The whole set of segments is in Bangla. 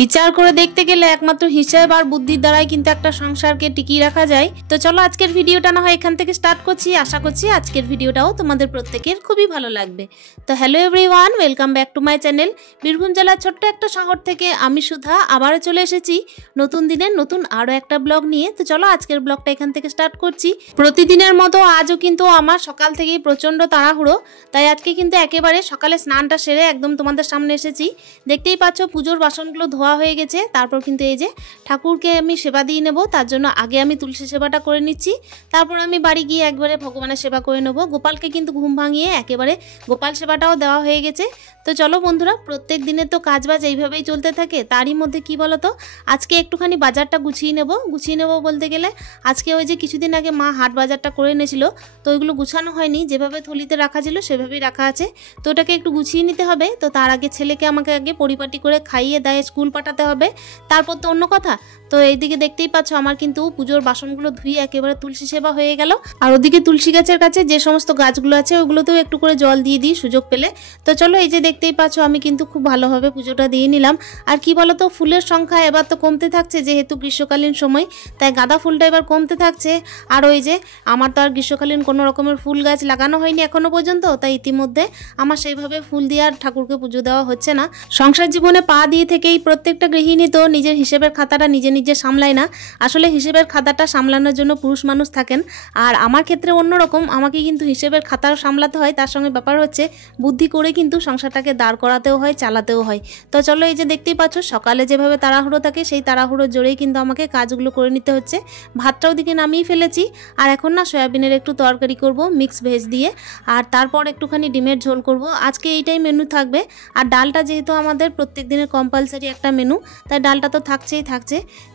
বিচার করে দেখতে গেলে একমাত্র হিসাব আর বুদ্ধির দ্বারাই কিন্তু একটা সংসারকে টিকিয়ে রাখা যায়। তো চলো আজকের ভিডিওটা না হয় এখান থেকে স্টার্ট করছি। আশা করছি আজকের ভিডিওটাও তোমাদের প্রত্যেকের খুবই ভালো লাগবে। তো hello everyone, welcome back to my channel. Birbhum জেলার ছোট্ট একটা শহর থেকে আমি সুধা আবারও চলে এসেছি নতুন দিনের নতুন আরও একটা ব্লগ নিয়ে। তো চলো আজকের ব্লগটা এখান থেকে স্টার্ট করছি। প্রতিদিনের মতো আজও কিন্তু আমার সকাল থেকেই প্রচণ্ড তাড়াহুড়ো, তাই আজকে কিন্তু একেবারে সকালে স্নানটা সেরে একদম তোমাদের সামনে এসেছি। দেখতেই পাচ্ছ পুজোর বাসনগুলো ধোয়া হয়ে গেছে। তারপর কিন্তু এই যে ঠাকুরকে আমি সেবা দিয়ে নেব, তার জন্য আগে আমি তুলসী সেবাটা করে নিচ্ছি। তারপর আমি বাড়ি গিয়ে একবারে ভগবানের সেবা করে নেব। গোপালকে কিন্তু ঘুম ভাঙিয়ে একেবারে গোপাল সেবাটাও দেওয়া হয়ে গেছে। তো চলো বন্ধুরা, প্রত্যেক দিনের তো কাজবাজ এইভাবেই চলতে থাকে। তারই মধ্যে কি বলো তো, আজকে একটুখানি বাজারটা গুছিয়ে নেব বলতে গেলে আজকে ওই যে কিছুদিন আগে মা হাট বাজারটা করে এনেছিল, তো ওইগুলো গুছানো হয়নি, যেভাবে থলিতে রাখা ছিল সেভাবেই রাখা আছে। তো ওটাকে একটু গুছিয়ে নিতে হবে। তো তার আগে ছেলেকে আমাকে আগে পরিপাটি করে খাইয়ে দায়ে স্কুল পাঠাতে হবে, তারপর তো অন্য কথা। তো এইদিকে দেখতেই পাচ্ছ আমার কিন্তু পুজোর বাসনগুলো ধুয়ে একেবারে তুলসী সেবা হয়ে গেল। আর ওদিকে তুলসী গাছের কাছে যে সমস্ত গাছগুলো আছে ওগুলোতেও একটু করে জল দিয়ে দিই সুযোগ পেলে। তো চলো এই যে দেখতেই পাচ্ছ আমি কিন্তু খুব ভালোভাবে পুজোটা দিয়ে নিলাম। আর কি বলতো, ফুলের সংখ্যা এবার তো কমতে থাকছে, যেহেতু গ্রীষ্মকালীন সময়, তাই গাঁদা ফুলটা এবার কমতে থাকছে। আর ওই যে আমার তো আর গ্রীষ্মকালীন কোনো রকমের ফুল গাছ লাগানো হয়নি এখনো পর্যন্ত, তাই ইতিমধ্যে আমার সেইভাবে ফুল দিয়ে আর ঠাকুরকে পুজো দেওয়া হচ্ছে না। সংসার জীবনে পা দিয়ে থেকেই প্রত্যেকটা গৃহিণী তো নিজের হিসেবের খাতাটা নিজে নিজে সামলায় না। আসলে হিসেবের খাতাটা সামলানোর জন্য পুরুষ মানুষ থাকেন, আর আমার ক্ষেত্রে অন্যরকম। আমাকে কিন্তু হিসেবের খাতাও সামলাতে হয়, তার সঙ্গে ব্যাপার হচ্ছে বুদ্ধি করে কিন্তু সংসারটাকে দাঁড় করাতেও হয়, চালাতেও হয়। তো চলো এই যে দেখতেই পাচ্ছ সকালে যেভাবে তাড়াহুড়ো থাকে সেই তাড়াহুড়ো জোরেই কিন্তু আমাকে কাজগুলো করে নিতে হচ্ছে। ভাতটাও দিকে নামিয়ে ফেলেছি, আর এখন না সয়াবিনের একটু তরকারি করব মিক্স ভেজ দিয়ে, আর তারপর একটুখানি ডিমের ঝোল করব। আজকে এইটাই মেনু থাকবে। আর ডালটা যেহেতু আমাদের প্রত্যেক দিনের কম্পালসারি একটা মেনু, তাই ডালটা তো থাকছে।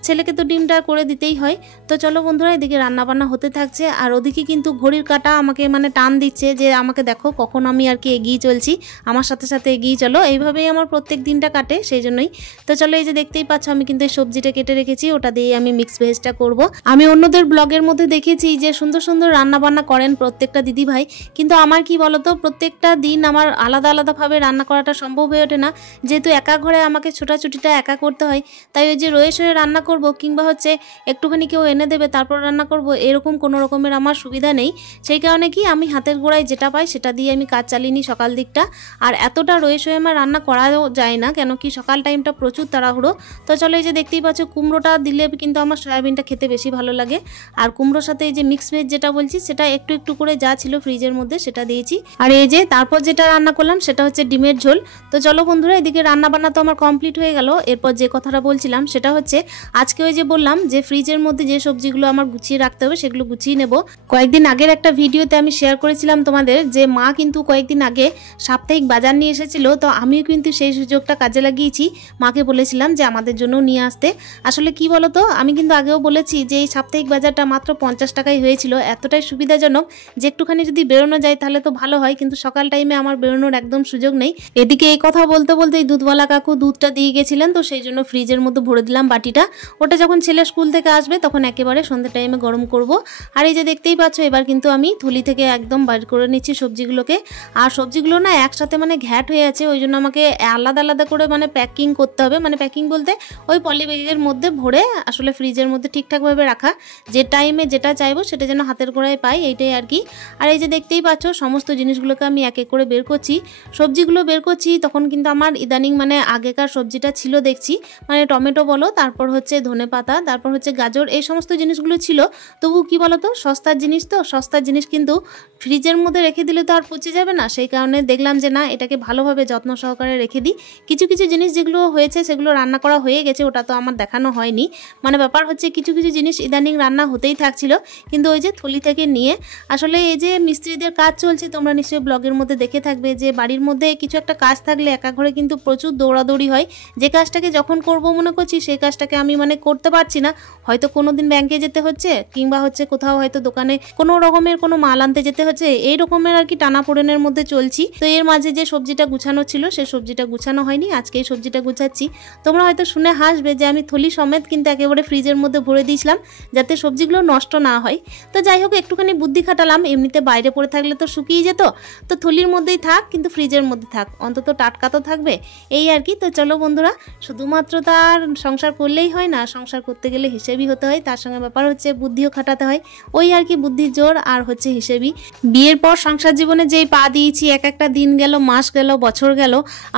ছেলেকে তো ডিমটা করে দিতেই হয়। তো চলো বন্ধুরা, এদিকে রান্নাবান্না হতে থাকছে, আর ওদিকে কিন্তু ঘড়ির কাঁটা আমাকে মানে টান দিচ্ছে যে আমাকে দেখো কখন আমি আর কি এগিয়ে চলছি, আমার সাথে সাথে এগিয়ে চলো। এইভাবেই আমার প্রত্যেক দিনটা কাটে, সেই জন্যই। তো চলো এই যে দেখতেই পাচ্ছ আমি কিন্তু এই সবজিটা কেটে রেখেছি, ওটা দিয়ে আমি মিক্স ভেজটা করব। আমি অন্যদের ব্লগের মধ্যে দেখেছি যে সুন্দর সুন্দর রান্নাবান্না করেন প্রত্যেকটা দিদিভাই, কিন্তু আমার কি বলতো, প্রত্যেকটা দিন আমার আলাদা আলাদাভাবে রান্না করাটা সম্ভব হয়ে ওঠে না। যেহেতু একা ঘরে আমাকে ছোটাছুটিটা একা করতে হয়, তাই ওই যে রয়ে সয়ে রান্না করব কিংবা হচ্ছে একটুখানি কেউ এনে দেবে তারপর রান্না করব, এরকম কোনো রকমের আমার সুবিধা নেই। সেই কারণে কি আমি হাতের গোড়ায় যেটা পাই সেটা দিয়ে আমি কাজ চালিয়ে নিই সকাল দিকটা। আর এতটা রয়ে সয়ে আমার রান্না করাও যায় না, কেন কি সকাল টাইমটা প্রচুর তাড়াহুড়ো। তো চলো এই যে দেখতেই পাচ্ছ কুমড়োটা দিলে কিন্তু আমার সয়াবিনটা খেতে বেশি ভালো লাগে। আর কুমড়োর সাথে এই যে মিক্স ভেজ যেটা বলছি সেটা একটু একটু করে যা ছিল ফ্রিজের মধ্যে সেটা দিয়েছি। আর এই যে তারপর যেটা রান্না করলাম সেটা হচ্ছে ডিমের ঝোল। তো চলো বন্ধুরা, এদিকে রান্না বান্না তো আমার কমপ্লিট হয়ে গেল। এরপর যে কথাটা বলছিলাম সেটা হচ্ছে আজকে ওই যে বললাম যে ফ্রিজের মধ্যে যে সবজিগুলো আমার গুছিয়ে রাখতে হবে সেগুলো গুছিয়ে নেব। কয়েকদিন আগের একটা ভিডিওতে আমি শেয়ার করেছিলাম তোমাদের যে মা কিন্তু কয়েকদিন আগে সাপ্তাহিক বাজার নিয়ে এসেছিল, তো আমিও কিন্তু সেই সুযোগটা কাজে লাগিয়েছি। মাকে বলেছিলাম যে আমাদের জন্য নিয়ে আসতে। আসলে কি বলতো, আমি কিন্তু আগেও বলেছি যে এই সাপ্তাহিক বাজারটা মাত্র 50 টাকায় হয়েছিল, এতটাই সুবিধাজনক যে একটুখানি যদি বেরোনো যায় তাহলে তো ভালো হয়, কিন্তু সকাল টাইমে আমার বেরোনোর একদম সুযোগ নেই। এদিকে এই কথা বলতে বলতেই দুধওয়ালা কাকু দুধটা দিয়ে গেছিলেন, তো সেই জন্য ফ্রিজের মধ্যে ভরে দিলাম বাটিটা। ওটা যখন ছেলে স্কুল থেকে আসবে তখন একেবারে সন্ধ্যে টাইমে গরম করব। আর এই যে দেখতেই পাচ্ছ এবার কিন্তু আমি থলি থেকে একদম বাইর করে নিচ্ছি সবজিগুলোকে। আর সবজিগুলো না একসাথে মানে ঘ্যাট হয়ে আছে, ওই জন্য আমাকে আলাদা আলাদা করে মানে প্যাকিং করতে হবে। মানে প্যাকিং বলতে ওই পলিব্যাগের মধ্যে ভরে আসলে ফ্রিজের মধ্যে ঠিকঠাকভাবে রাখা, যে টাইমে যেটা চাইবো সেটা যেন হাতের গোড়ায় পাই, এইটাই আর কি। আর এই যে দেখতেই পাচ্ছ সমস্ত জিনিসগুলোকে আমি এক এক করে বের করছি, সবজিগুলো বের করছি। তখন কিন্তু আমার ইদানিং মানে আগেকার সবজিটা ছিল দেখছি, মানে টমেটো বলো, তারপর হচ্ছে ধনেপাতা, তারপর হচ্ছে গাজর, এই সমস্ত জিনিসগুলো ছিল। তবু কি বলতো, সস্তার জিনিস তো, সস্তার জিনিস কিন্তু ফ্রিজের মধ্যে রেখে দিলে তো আর পচে যাবে না। সেই কারণে দেখলাম যে না, এটাকে ভালোভাবে যত্ন সহকারে রেখে দিই। কিছু কিছু জিনিস যেগুলো হয়েছে সেগুলো রান্না করা হয়ে গেছে, ওটা তো আমার দেখানো হয়নি। মানে ব্যাপার হচ্ছে কিছু কিছু জিনিস ইদানিং রান্না হতেই থাকছিল, কিন্তু ওই যে থলি থেকে নিয়ে আসলে এই যে মিস্ত্রিদের কাজ চলছে, তোমরা নিশ্চয়ই ব্লগের মধ্যে দেখে থাকবে যে বাড়ির মধ্যে কিছু একটা কাজ থাকলে একা ঘরে কিন্তু প্রচুর দৌড়াদৌড়ি হয়। যে কাজটাকে যখন করব মনে করছি সেই কাজটাকে আমি মানে করতে পারছি না, হয়তো কোনোদিন ব্যাংকে যেতে হচ্ছে কিংবা হচ্ছে কোথাও হয়তো দোকানে কোনো রকমের কোনো মাল আনতে যেতে হচ্ছে, এই রকমের আর কি টানাপোড়েনের মধ্যে চলছি। তো এর মাঝে যে সবজিটা গুছানো ছিল সেই সবজিটা গুছানো হয়নি, আজকে এই সবজিটা গুছাচ্ছি। তোমরা হয়তো শুনে হাসবে যে আমি থলি সমেত কিন্তু একেবারে ফ্রিজের মধ্যে ভরে দিয়েছিলাম যাতে সবজিগুলো নষ্ট না হয়। তো যাই হোক, একটুখানি বুদ্ধি খাটালাম, এমনিতে বাইরে পড়ে থাকলে তো শুকিয়ে যেত, তো থলির মধ্যেই থাক কিন্তু ফ্রিজের মধ্যে থাক, অন্তত টাটকা তো থাকবে, এই আর কি। তো চলো বন্ধুরা, শুধুমাত্র তার সংসার করলেই হয় না, সংসার করতে গেলে হিসেবই হতে হয়, তার সঙ্গে ব্যাপার হচ্ছে বুদ্ধিও খাটাতে হয়, ওই আর কি বুদ্ধির জোর আর হচ্ছে হিসেবই। বিয়ের পর সংসার জীবনে যেই পা দিয়েছি, এক একটা দিন গেল, মাস গেল, বছর গেল,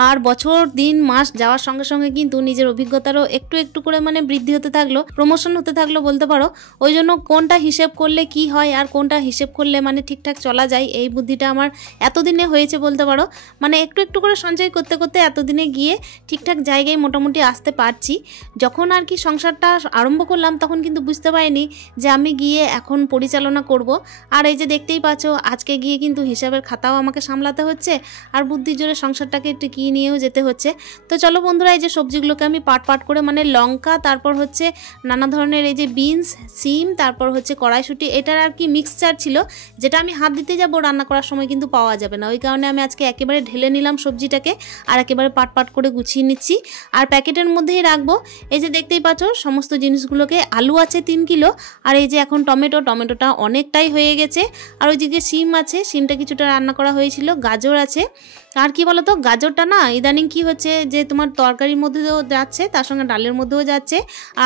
আর বছর দিন মাস যাওয়ার সঙ্গে সঙ্গে কিন্তু নিজের অভিজ্ঞতারও একটু একটু করে মানে বৃদ্ধি হতে থাকলো, প্রমোশন হতে থাকলো বলতে পারো। ওই জন্য কোনটা হিসেব করলে কি হয় আর কোনটা হিসেব করলে মানে ঠিকঠাক চলা যায়, এই বুদ্ধিটা আমার এতদিনে হয়েছে বলতে পারো। মানে একটু একটু করে সঞ্চয় করতে করতে এতদিনে গিয়ে ঠিকঠাক জায়গায় মোটামুটি আসতে পারছি। যখন আর কি সংসারটা আরম্ভ করলাম তখন কিন্তু বুঝতে পারিনি যে আমি গিয়ে এখন পরিচালনা করব। আর এই যে দেখতেই পাচ্ছ, আজকে গিয়ে কিন্তু হিসাবের খাতাও আমাকে সামলাতে হচ্ছে আর বুদ্ধির জোরে সংসারটাকে একটু কি নিয়েও যেতে হচ্ছে। তো চলো বন্ধুরা, এই যে সবজিগুলোকে আমি পাট পাট করে মানে লঙ্কা, তারপর হচ্ছে নানা ধরনের এই যে বিনস, সিম, তারপর হচ্ছে কড়াইশুঁটি, এটার আর কি মিক্সচার ছিল যেটা আমি হাত দিতে যাব রান্না করার সময় কিন্তু পাওয়া যাবে না, ওই কারণে আমি আজকে একেবারে ঢেলে নিলাম সবজিটাকে আর একেবারে পাট পাট করে গুছিয়ে নিচ্ছি আর প্যাকেটের মধ্যেই রাখবো। এই যে দেখতেই পাচ্ছ সমস্ত জিনিসগুলোকে, আলু আছে 3 কিলো, আর এই যে এখন টমেটোটা অনেকটাই হয়ে গেছে, আর ওইদিকে সিম আছে, সিমটা কিছুটা রান্না করা হয়েছিল, গাজর আছে। আর কি বলতো, গাজরটা না ইদানিং কি হচ্ছে যে তোমার তরকারির মধ্যেও যাচ্ছে, তার সঙ্গে ডালের মধ্যেও যাচ্ছে,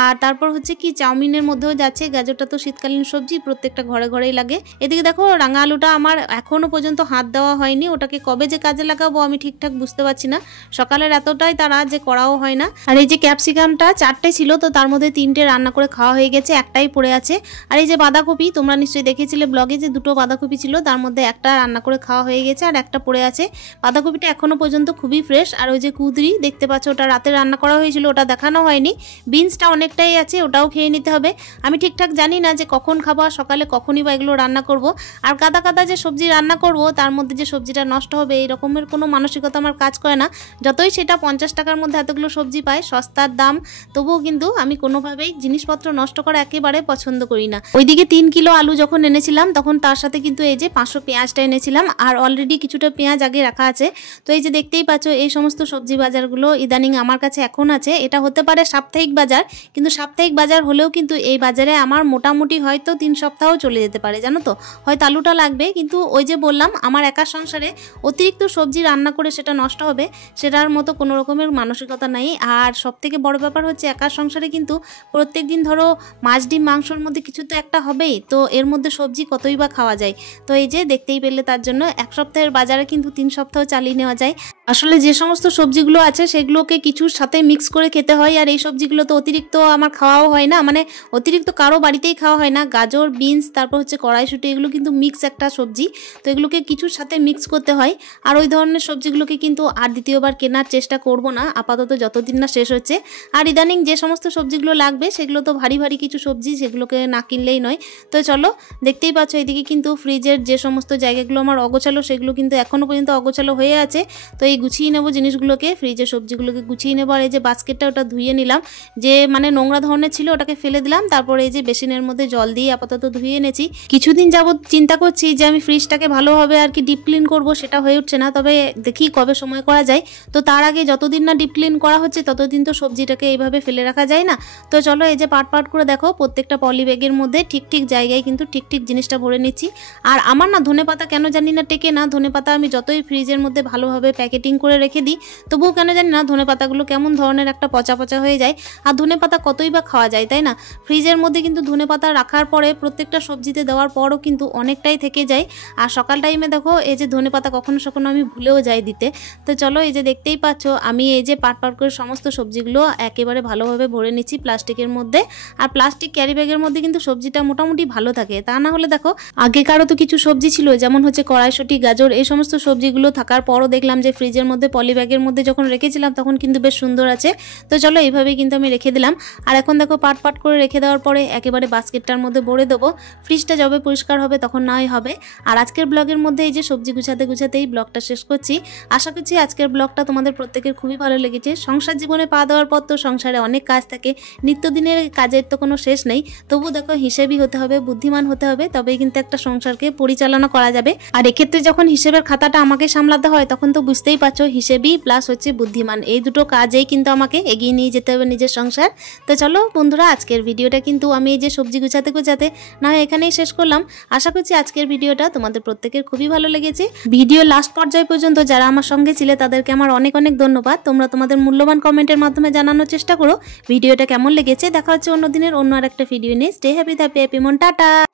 আর তারপর হচ্ছে কি চাউমিনের মধ্যেও যাচ্ছে। গাজরটা তো শীতকালীন সবজি, প্রত্যেকটা ঘরে ঘরেই লাগে। এদিকে দেখো রাঙা আলুটা আমার এখনো পর্যন্ত হাত দেওয়া হয়নি, ওটাকে কবে যে কাজে লাগাবো আমি ঠিকঠাক বুঝতে পারছি না, সকালের এতটাই তারা যে করাও হয় না। আর এই যে ক্যাপসিকামটা 4টে ছিল, তো তার মধ্যে 3টে রান্না করে খাওয়া হয়ে গেছে, একটাই পড়ে আছে। আর এই যে বাঁধাকপি, তোমরা নিশ্চয়ই দেখেছিলে ব্লগে যে 2টো বাঁধাকপি ছিল, তার মধ্যে একটা রান্না করে খাওয়া হয়ে গেছে আর একটা পড়ে আছে। বাঁধাকপিটা এখনো পর্যন্ত খুবই ফ্রেশ। আর ওই যে কুঁদরি দেখতে পাচ্ছ, ওটা রাতে রান্না করা হয়েছিল, ওটা দেখানো হয়নি। বিনসটা অনেকটাই আছে, ওটাও খেয়ে নিতে হবে। আমি ঠিকঠাক জানি না যে কখন খাবো, সকালে কখনই বা এগুলো রান্না করব। আর কাদা কাদা যে সবজি রান্না করব তার মধ্যে যে সবজিটা নষ্ট হবে এই রকমের কোনো মানসিকতা আমার কাজ করে না। যতই সেটা 50 টাকার মধ্যে এতগুলো সবজি পায়, সস্তার দাম, তবুও কিন্তু আমি কোনোভাবেই জিনিসপত্র নষ্ট করা একেবারে পছন্দ করি না। ওইদিকে 3 কিলো আলু যখন এনেছিলাম তখন তার সাথে কিন্তু এই যে 500 পেঁয়াজটা এনেছিলাম, আর অলরেডি কিছুটা পেঁয়াজ আগে রাখা আছে। তো এই যে দেখতেই পাচ্ছ এই সমস্ত সবজি বাজারগুলো ইদানিং আমার কাছে এখন আছে। এটা হতে পারে সাপ্তাহিক বাজার, কিন্তু সাপ্তাহিক বাজার হলেও কিন্তু এই বাজারে আমার মোটামুটি হয়তো 3 সপ্তাহ চলে যেতে পারে, জানো তো। হয়তো আলুটা লাগবে, কিন্তু ওই যে বললাম আমার একা সংসারে অতিরিক্ত সবজি রান্না করে সেটা নষ্ট হবে সেটার মতো কোনো রকমের মানসিকতা নাই। আর সবথেকে বড় ব্যাপার হচ্ছে একা সংসারে কিন্তু প্রত্যেক দিন ধরো মাছ ডিম মাংসর মধ্যে কিছু তো একটা হবেই, তো এর মধ্যে সবজি কতই বা খাওয়া যায়। তো এই যে দেখতেই পেলে, তার জন্য 1 সপ্তাহের বাজারে কিন্তু 3 সপ্তাহ চালিয়ে নেওয়া যায়। আসলে যে সমস্ত সবজিগুলো আছে সেগুলোকে কিছুর সাথে মিক্স করে খেতে হয়, আর এই সবজিগুলো তো অতিরিক্ত আমার খাওয়াও হয় না, মানে অতিরিক্ত কারো বাড়িতেই খাওয়া হয় না। গাজর, বিনস, তারপর হচ্ছে কড়াইশুঁটি, এগুলো কিন্তু মিক্স একটা সবজি, তো এগুলোকে কিছুর সাথে মিক্স করতে হয়। আর ওই ধরনের সবজিগুলোকে কিন্তু আর দ্বিতীয়বার কেনার চেষ্টা করব না আপাতত, যতদিন না শেষ হচ্ছে। আর ইদানিং যে সমস্ত সবজিগুলো লাগবে সেগুলো তো ভারী ভারী কিছু সবজি, সেগুলোকে না কিনলেই নয়। তো চলো, দেখতেই পাচ্ছ এদিকে কিন্তু ফ্রিজের যে সমস্ত জায়গাগুলো আমার অগোছালো সেগুলো কিন্তু এখনও পর্যন্ত অগোছালো হয়ে আছে। তো এই গুছিয়ে নেবো জিনিসগুলোকে, ফ্রিজের সবজিগুলোকে গুছিয়ে নেবো। আর এই যে বাস্কেটটা, ওটা ধুয়ে নিলাম, যে মানে নোংরা ধরনের ছিল ওটাকে ফেলে দিলাম, তারপরে এই যে বেসিনের মধ্যে জল দিয়ে আপাতত ধুয়ে এনেছি। কিছুদিন যাবত চিন্তা করছি যে আমি ফ্রিজটাকে ভালোভাবে আর কি ডিপ ক্লিন করবো, সেটা হয়ে উঠছে না, তবে দেখি কবে সময় করা যায়। তো তার আগে যতদিন না ডিপ ক্লিন করা হচ্ছে ততদিন তো সবজিটাকে এইভাবে ফেলে রাখা যায় না। তো চলো, এই যে পাট পাট করে দেখো প্রত্যেকটা পলি ব্যাগের মধ্যে ঠিক ঠিক জায়গায় কিন্তু ঠিক ঠিক জিনিসটা ভরে নিচ্ছি। আর আমার না ধনেপাতা কেন জানি না টেকে না, ধনেপাতা আমি যতই ফ্রিজের মধ্যে ভালোভাবে প্যাকেটিং করে রেখে দিই তবুও কেন জানি না ধনেপাতাগুলো কেমন ধরনের একটা পচা পচা হয়ে যায়। আর ধনেপাতা কতই বা খাওয়া যায়, তাই না? ফ্রিজের মধ্যে কিন্তু ধনেপাতা রাখার পরে প্রত্যেকটা সবজিতে দেওয়ার পরও কিন্তু অনেকটাই থেকে যায়। আর সকাল টাইমে দেখো এই যে ধনেপাতা কখনো কখনো আমি ভুলেও যাই দিতে। তো চলো, এই যে দেখতেই পাচ্ছ আমি এই যে পাট পাট করে সমস্ত সবজিগুলো একেবারে ভালোভাবে ভরে নিচ্ছি প্লাস্টিকের মধ্যে। আর প্লাস্টিক ক্যারি ব্যাগের মধ্যে কিন্তু সবজিটা মোটামুটি ভালো থাকে, তা না হলে দেখো আগেকারও তো কিছু সবজি ছিল যেমন হচ্ছে কড়াইশুঁটি, গাজর, এই সমস্ত সবজিগুলো থাকার তারপরও দেখলাম যে ফ্রিজের মধ্যে পলি ব্যাগের মধ্যে যখন রেখেছিলাম তখন কিন্তু বেশ সুন্দর আছে। তো চলো এইভাবেই কিন্তু আমি রেখে দিলাম। আর এখন দেখো পাট পাট করে রেখে দেওয়ার পরে একেবারে বাস্কেটটার মধ্যে ভরে দেবো। ফ্রিজটা যবে পরিষ্কার হবে তখন না হবে। আর আজকের ব্লগের মধ্যে এই যে সবজি গুছাতে গুছাতেই ব্লগটা শেষ করছি। আশা করছি আজকের ব্লগটা তোমাদের প্রত্যেকের খুবই ভালো লেগেছে। সংসার জীবনে পা দেওয়ার পর তো সংসারে অনেক কাজ থাকে, নিত্যদিনের কাজের তো কোনো শেষ নেই। তবু দেখো হিসেবই হতে হবে, বুদ্ধিমান হতে হবে, তবেই কিন্তু একটা সংসারকে পরিচালনা করা যাবে। আর এক্ষেত্রে যখন হিসেবের খাতাটা আমাকে সামলাতে হয় তখন তো বুঝতেই পারছো হিসেবই প্লাস হচ্ছে বুদ্ধিমান, এই দুটো কাজেই কিন্তু আমাকে এগিয়ে নিয়ে যেতে হবে নিজের সংসার। তো চলো বন্ধুরা, আজকের ভিডিওটা কিন্তু আমি এই যে সবজি গুছাতে গুছাতে না এখানেই শেষ করলাম। আশা করছি আজকের ভিডিওটা তোমাদের প্রত্যেকের খুবই ভালো লেগেছে। ভিডিও লাস্ট পর্যায় পর্যন্ত যারা আমার সঙ্গে ছিলে তাদেরকে আমার অনেক অনেক ধন্যবাদ। তোমরা তোমাদের মূল্যবান কমেন্টের মাধ্যমে জানানোর চেষ্টা করো ভিডিওটা কেমন লেগেছে। দেখা হচ্ছে অন্য দিনের অন্য আর একটা ভিডিও নিয়ে। স্টে হ্যাপি, হ্যাপি মন, টাটা।